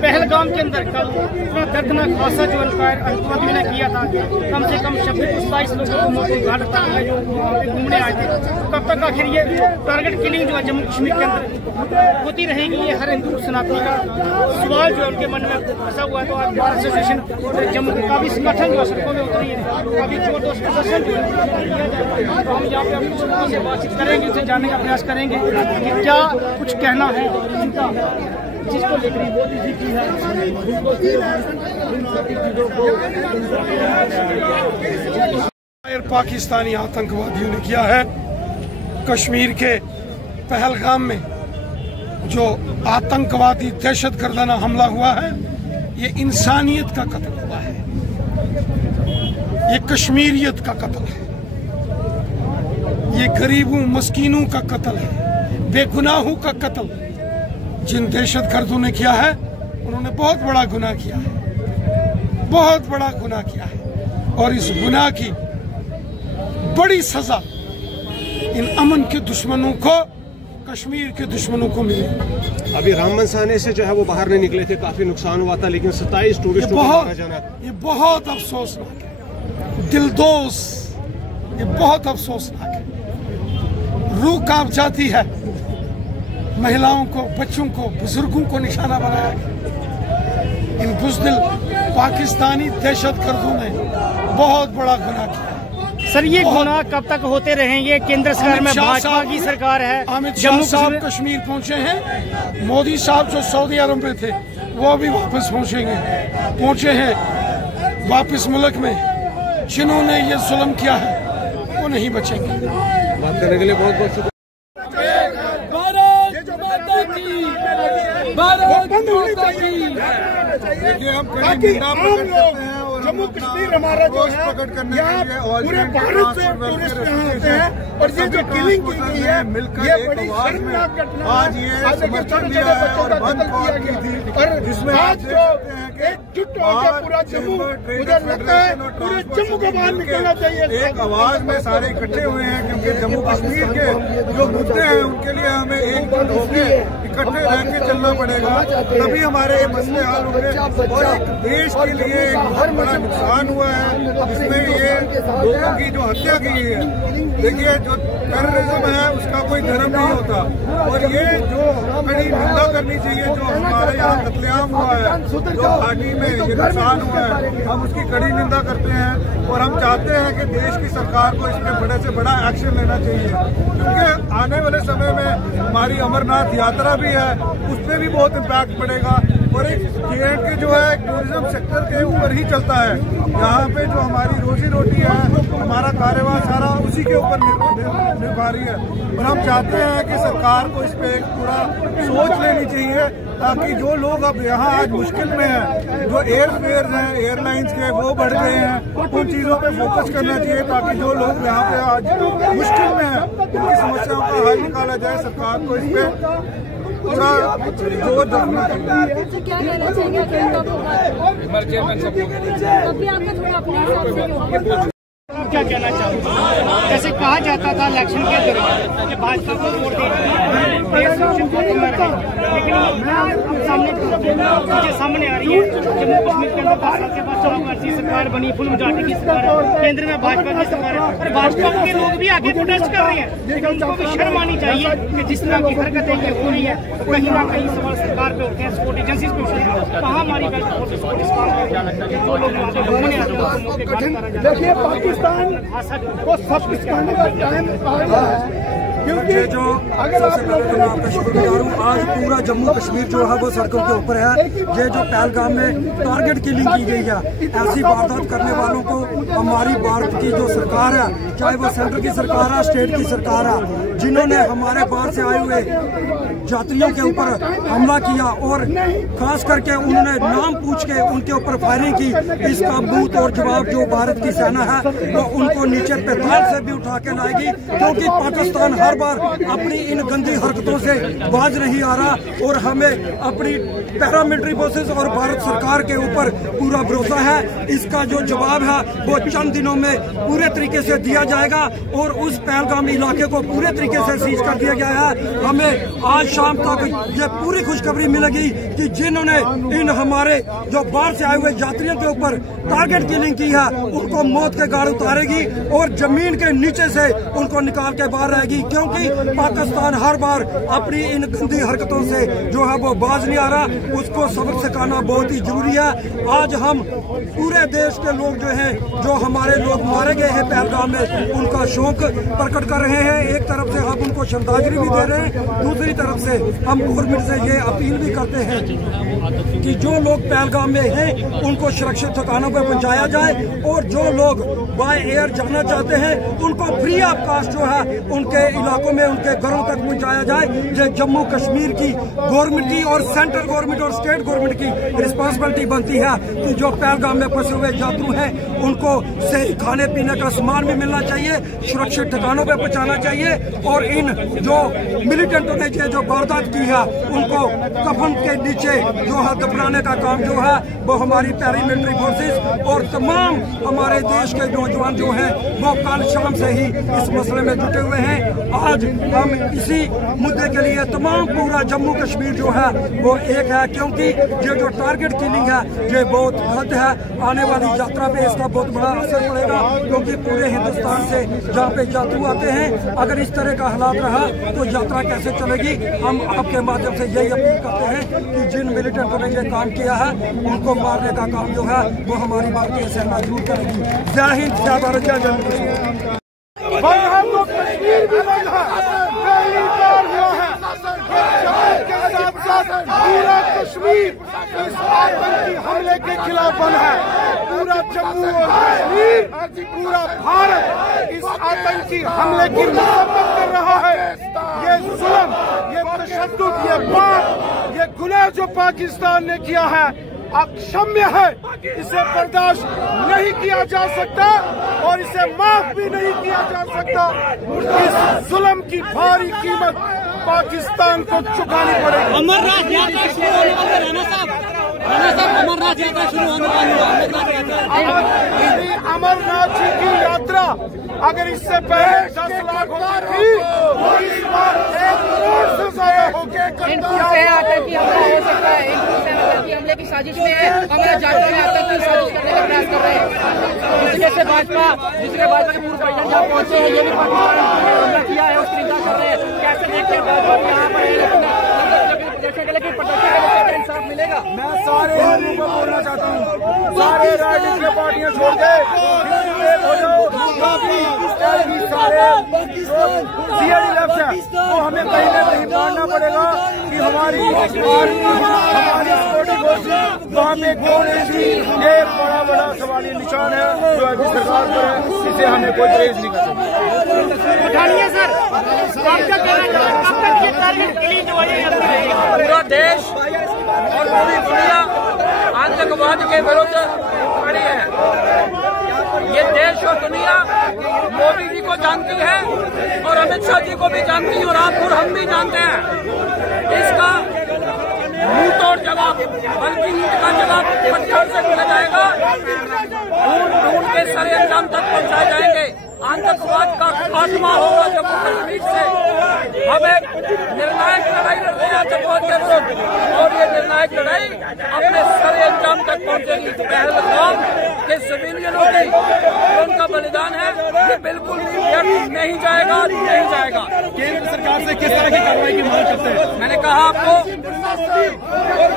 पहलगाम के अंदर कल इतना दर्दनाक हादसा जो आतंकवादियों ने किया था, कम से कम 26-27 लोगों को मौत घाट तक जो वहाँ पे घूमने आए थे, कब तक आखिर ये टारगेट किलिंग जो है जम्मू कश्मीर के अंदर होती रहेगी? ये हर हिंदू सनातनी का सवाल जो है उनके मन में फंसा हुआ है। तो आज बार एसोसिएशन जम्मू के काफी संगठन जो है सड़कों में उतरी है, काफी जोरदार प्रदर्शन जो है किया जाता है। तो हम यहाँ पे अपने लोगों से बातचीत करेंगे, उनसे जानने का प्रयास करेंगे कि क्या कुछ कहना है इनका, जिसको लेकर मोदी जी की है। पाकिस्तानी आतंकवादियों ने किया है कश्मीर के पहलगाम में जो आतंकवादी दहशतगर्दाना हमला हुआ है, ये इंसानियत का कत्ल हुआ है, ये कश्मीरियत का कत्ल है, ये गरीबों मस्कीनों का कत्ल है, बेगुनाहों का कत्ल। जिन दहशतगर्दों ने किया है उन्होंने बहुत बड़ा गुनाह किया है, बहुत बड़ा गुनाह किया है, और इस गुनाह की बड़ी सजा इन अमन के दुश्मनों को, कश्मीर के दुश्मनों को मिले। अभी राम मनसाने से जो है वो बाहर नहीं निकले थे, काफी नुकसान हुआ था, लेकिन 27 टूरिस्टों को मारा जाना, ये बहुत अफसोसनाक है, दिलदोज, ये बहुत अफसोसनाक है। रूह कांप जाती है, महिलाओं को, बच्चों को, बुजुर्गों को निशाना बनाया गया। इन बुज़दिल पाकिस्तानी दहशतगर्दों ने बहुत बड़ा गुनाह किया। सर, ये गुनाह कब तक होते रहेंगे? केंद्र सरकार में भाजपा की सरकार है, अमित शाह साहब कश्मीर पहुंचे हैं, मोदी साहब जो सऊदी अरब में थे वो भी वापस पहुंचे हैं वापस मुल्क में। जिन्होंने ये जुल्म किया है वो नहीं बचेंगे। बात करने के लिए बहुत बहुत शुक्रिया। देखिए, हम कड़ी निंदा प्रकट करते हैं और जम्मू कश्मीर हमारा जो है यहाँ पूरे भारत से टूरिस्ट यहाँ आते हैं, और ये जो किलिंग की गई है ये बड़ी शर्मनाक घटना है। आज ये समर्थन दिया है और बंद की थी, और जिसमें आज जो एकजुट होकर पूरा जम्मू, मुझे लगता है पूरे जम्मू को बाहर निकलना चाहिए। एक आवाज में सारे इकट्ठे हुए हैं, क्योंकि जम्मू कश्मीर के जो मुद्दे हैं उनके लिए हमें एकजुट होकर इकट्ठे रह के चलना पड़ेगा, तभी हमारे मसले हल होंगे। और एक देश के लिए एक बहुत बड़ा नुकसान हुआ है, जिसमें ये लोगों की जो हत्या की है। देखिए, जो टेररिज्म है उसका कोई धर्म नहीं होता, और ये जो कड़ी निंदा करनी चाहिए। जो हमारे यहाँ कत्लेआम हुआ है, जो घाटी में ये नुकसान हुआ है, हम उसकी कड़ी निंदा करते हैं, और हम चाहते हैं कि देश की सरकार को इसमें बड़े से बड़ा एक्शन लेना चाहिए, क्योंकि आने वाले समय में हमारी अमरनाथ यात्रा भी है, उस पर भी बहुत इम्पैक्ट पड़ेगा। और एक के जो है टूरिज्म सेक्टर के ऊपर ही चलता है, यहाँ पे जो हमारी रोजी रोटी है, हमारा कारोबार सारा उसी के ऊपर निर्भर रही है। और हम चाहते हैं कि सरकार को इस पे एक पूरा सोच लेनी चाहिए, ताकि जो लोग अब यहाँ आज मुश्किल में हैं, जो एयरफेयर हैं एयरलाइंस के वो बढ़ गए हैं, उन चीज़ों पे फोकस करना चाहिए, ताकि जो लोग यहाँ पे आज मुश्किल में हैं उनकी समस्याओं का हल निकाला जाए। सरकार को इस पे पूरा जोर देना चाहिए। क्या कहना चाहूँगा? जैसे कहा जाता था इलेक्शन के दौरान कि भाजपा को वोट लेकिन सामने आ रही है जम्मू कश्मीर के अंदर 10 साल के बाद चौथी सरकार बनी, फुल मेजॉरिटी की सरकार है, केंद्र में भाजपा की सरकार है, और भाजपा के लोग भी आगे प्रोटेस्ट कर रहे हैं। लेकिन उनको भी शर्म आनी चाहिए कि जिस तरह की हरकतें ये हो रही है, कहीं ना कहीं सवाल सरकार पे उठते हैं, स्पोर्ट एजेंसीज पे उठते हैं। कहाँ हमारी जो लोग देखिए, पाकिस्तान को सब कुछ करने का टाइम आ गया है, क्योंकि जो अगर आप लोग आज पूरा जम्मू कश्मीर जो है वो सड़कों के ऊपर है। ये जो पहलगाम में टारगेट किलिंग की गई है, ऐसी वारदात करने वालों को हमारी भारत की जो सरकार है, चाहे वो सेंटर की सरकार है, स्टेट की सरकार है, जिन्होंने हमारे बाहर से आए हुए यात्रियों के ऊपर हमला किया और खास करके उन्होंने नाम पूछ के उनके ऊपर फायरिंग की, इसका बूथ और जवाब जो भारत की सेना है वो उनको नीचे पेट्रोल से भी उठा के लाएगी, क्योंकि पाकिस्तान हर बार अपनी इन गंदी हरकतों से बाज नहीं आ रहा। और हमें अपनी पैरामिलिट्री फोर्सेस और भारत सरकार के ऊपर पूरा भरोसा है। इसका जो जवाब है वो चंद दिनों में पूरे तरीके से दिया जाएगा, और उस पहलगाम इलाके को पूरे तरीके से सीज कर दिया गया है। हमें आज शाम तक ये पूरी खुशखबरी मिलेगी कि जिन्होंने इन हमारे जो बाहर से आए हुए यात्रियों के ऊपर टारगेट किलिंग की है उनको मौत के घाट उतारेगी और जमीन के नीचे से उनको निकाल के बाहर रहेगी, क्योंकि पाकिस्तान हर बार अपनी इन गंदी हरकतों से जो है वो बाज नहीं आ रहा। उसको सबक सिखाना बहुत ही जरूरी है। आज हम पूरे देश के लोग जो हैं, जो हमारे लोग मारे गए हैं पहलगाम में, उनका शोक प्रकट कर रहे हैं। एक तरफ से हम उनको श्रद्धांजलि भी दे रहे हैं, दूसरी तरफ से हम गवर्नमेंट से ये अपील भी करते हैं कि जो लोग पहलगाम में हैं उनको सुरक्षित ठिकानों पर पहुंचाया जाए और जो लोग बाय एयर जाना चाहते हैं उनको फ्री ऑफ कास्ट जो है उनके इलाकों में उनके घरों तक पहुंचाया जाए। ये जम्मू कश्मीर की गवर्नमेंट की और सेंट्रल गवर्नमेंट और स्टेट गवर्नमेंट की रिस्पांसिबिलिटी बनती है कि जो पहलगाम में फंसे हुए यात्रु हैं उनको सही खाने पीने का सामान भी मिलना चाहिए, सुरक्षित ठिकानों पर पहुंचाना चाहिए और इन जो मिलिटेंटों ने जो वारदात की है उनको कफन के नीचे जो है दफनाने का काम जो है वो हमारी पैरामिलिट्री फोर्सेस और तमाम हमारे देश के नौजवान जो हैं वो कल शाम से ही इस मसले में जुटे हुए हैं। आज हम इसी मुद्दे के लिए तमाम पूरा जम्मू कश्मीर जो है वो एक है, क्योंकि ये जो टारगेट किलिंग है ये बहुत गलत है। आने वाली यात्रा पे इसका बहुत बड़ा असर पड़ेगा, क्योंकि पूरे हिंदुस्तान से जहाँ पे यात्रु आते हैं अगर इस तरह का हालात रहा तो यात्रा कैसे चलेगी। हम आपके माध्यम से यही अपील करते हैं कि जिन मिलिटेंटों ने ये काम किया है उनको मारने का काम जो है वो हमारी भारतीय सेना जरूर करेगी। जय हिंद, जय भारत, जय जम्मू कश्मीर। तो कश्मीर भी बंद है, पहली बार हुआ है के साथ साथ पूरा कश्मीर इस आतंकी हमले के खिलाफ बंद है। पूरा जम्मू और कश्मीर, पूरा भारत इस आतंकी हमले की मरम्मत कर रहा है। ये जुल्म, ये तशद्दुद, ये बात, ये गुनाह जो पाकिस्तान ने किया है अक्षम्य है। इसे बर्दाश्त नहीं किया जा सकता और इसे माफ भी नहीं किया जा सकता। इस जुल्म की भारी कीमत पाकिस्तान को चुकानी पड़ेगी। अमरनाथ यात्रा शुरू होने वाली है, राणा साहब अमरनाथ यात्रा शुरू होने वाली है। अमरनाथ जी की यात्रा अगर इससे पहले 10 लाख होती थी तो इस बार 1 करोड़ से ज्यादा आतंकी हमला हो सकता है। आतंकी हमले की साजिश में है, अमरनाथ यात्रा में आतंकी साजिश करने का प्रयास कर रहे हैं। जिसके भाजपा के पूर्व प्रधान जहाँ पहुंचे हैं ये भी हमला किया है, उसकी निंदा कर रहे हैं। कैसे देखते हैं यहाँ पर इंसाफ मिलेगा? मैं सारे हिंदुओं को बोलना चाहता हूँ, सारे राजनीतिक पार्टियां छोड़ के तो हमें कहीं न कहीं मानना पड़ेगा कि हमारी सिक्योरिटी फोर्सेस वहाँ पे कौन सी एक बड़ा सवालिया निशान है जो अभी सरकार पर है। इसे हमें कोई परहेज नहीं कर सकता। उठाइए सर, पूरा देश और पूरी दुनिया आतंकवाद के विरुद्ध खड़ी है। ये देश और दुनिया मोदी जी को जानती है और अमित शाह जी को भी जानती है और आप और हम भी जानते हैं। इसका मुंह तोड़ जवाब, बल्कि ईंट का जवाब पत्थर से दिया जाएगा। ढूंढ के सारे अंजाम तक पहुंचाए जाएंगे। आतंकवाद का खात्मा होगा जम्मू कश्मीर से। हम एक निर्णायक लड़ाई लड़ रहे हैं आतंकवाद के विरुद्ध और ये निर्णायक लड़ाई अपने सारे अंजाम तक पहुंचेगी। पहलगाम के सिविलियनों की उनका बलिदान है, ये बिल्कुल व्यर्थ नहीं जाएगा, नहीं जाएगा। केंद्र सरकार से किस तरह की कार्रवाई की मांग करते हैं? मैंने कहा आपको,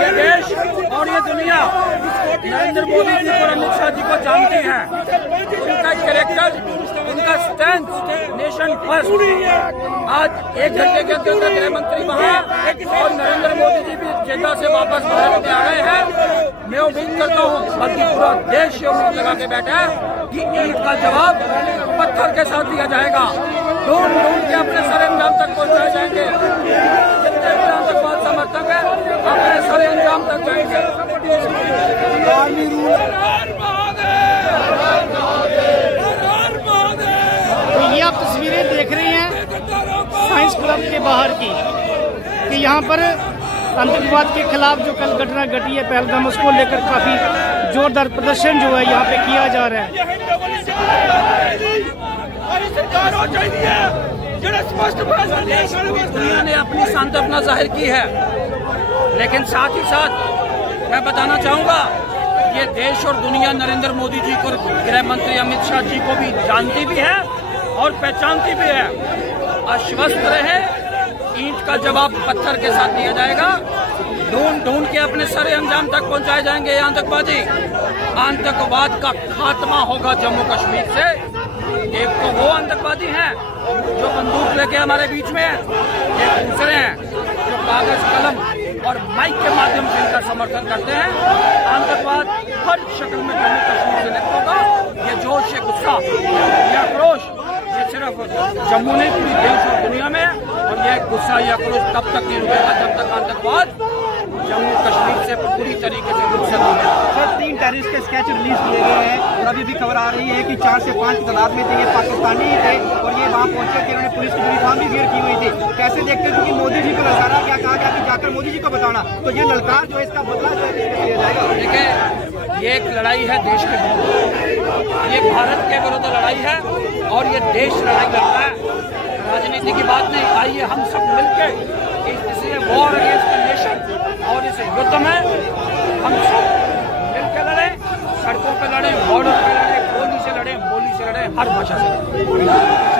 ये देश और ये दुनिया नरेंद्र मोदी जी और अमित शाह जी को जानती है। उनका कैरेक्टर, उनका स्टैंड नेशन फर्स्ट। आज 1 घंटे के अंदर गृह मंत्री वहाँ और नरेंद्र मोदी जी भी जेद्दा से वापस भारत में आ गए हैं। मैं उम्मीद करता हूँ, बल्कि पूरा देश ये उम्मीद लगा के बैठा है कि ईंट का जवाब पत्थर के साथ दिया जाएगा। ढूंढ के अपने सारे अंजाम तक पहुँचाए जाएंगे। जितने भी आतंकवाद समर्थक है अपने सारे अंजाम तक जाएंगे। तो ये आप तस्वीरें देख रही हैं साइंस क्लब के बाहर की कि यहाँ पर आतंकवाद के खिलाफ जो कल घटना घटी है पहलगाम, उसको लेकर काफी जोरदार प्रदर्शन जो है यहाँ पे किया जा रहा है। दुनिया ने अपनी सांत्वना जाहिर की है, लेकिन साथ ही साथ मैं बताना चाहूंगा ये देश और दुनिया नरेंद्र मोदी जी को, गृह मंत्री अमित शाह जी को भी जानती भी है और पहचानती भी है। आश्वस्त रहे, ईंट का जवाब पत्थर के साथ दिया जाएगा। ढूंढ ढूंढ के अपने सारे अंजाम तक पहुंचाए जाएंगे ये आतंकवादी। आतंकवाद का खात्मा होगा जम्मू कश्मीर से। एक तो वो आतंकवादी हैं जो बंदूक लेके हमारे बीच में हैं, एक दूसरे हैं जो कागज कलम और माइक के माध्यम से इनका समर्थन करते हैं। आतंकवाद हर शक्ल में जम्मू कश्मीर से लिप्त होगा। ये जोश, ये गुस्सा, ये आक्रोश, ये सिर्फ जम्मू नहीं पूरी देश और दुनिया में। और ये गुस्सा, ये आक्रोश तब तक नहीं रुकेगा जब तक आतंकवाद जम्मू कश्मीर से पूरी तरीके से रुखसत नहीं है। सर 3 टेररिस्ट के स्केच रिलीज किए गए हैं और अभी भी खबर आ रही है कि 4 से 5 तादाद में थे, ये पाकिस्तानी ही थे और ये वहाँ पहुंचे थे, इन्होंने पुलिस की यूनिफॉर्म भी घेर की हुई थी। कैसे देखते हैं क्योंकि मोदी जी को ललकारा क्या कहा गया कि जाकर मोदी जी को बताना, तो ये ललकार जो है इसका बदला जो है लिया जाएगा। देखिए, ये एक लड़ाई है देश के विरुद्ध, ये भारत के विरुद्ध लड़ाई है और ये देश लड़ाई लड़ता है। राजनीति की बात नहीं, आइए हम सब मिलकर इसलिए वॉर अगेंस्ट द नेशन और इस युद्ध में हम सब मिलकर लड़े, सड़कों पे लड़े, बॉर्डर पे लड़े, गोली से लड़े, बोली से लड़े, हर भाषा से लड़े।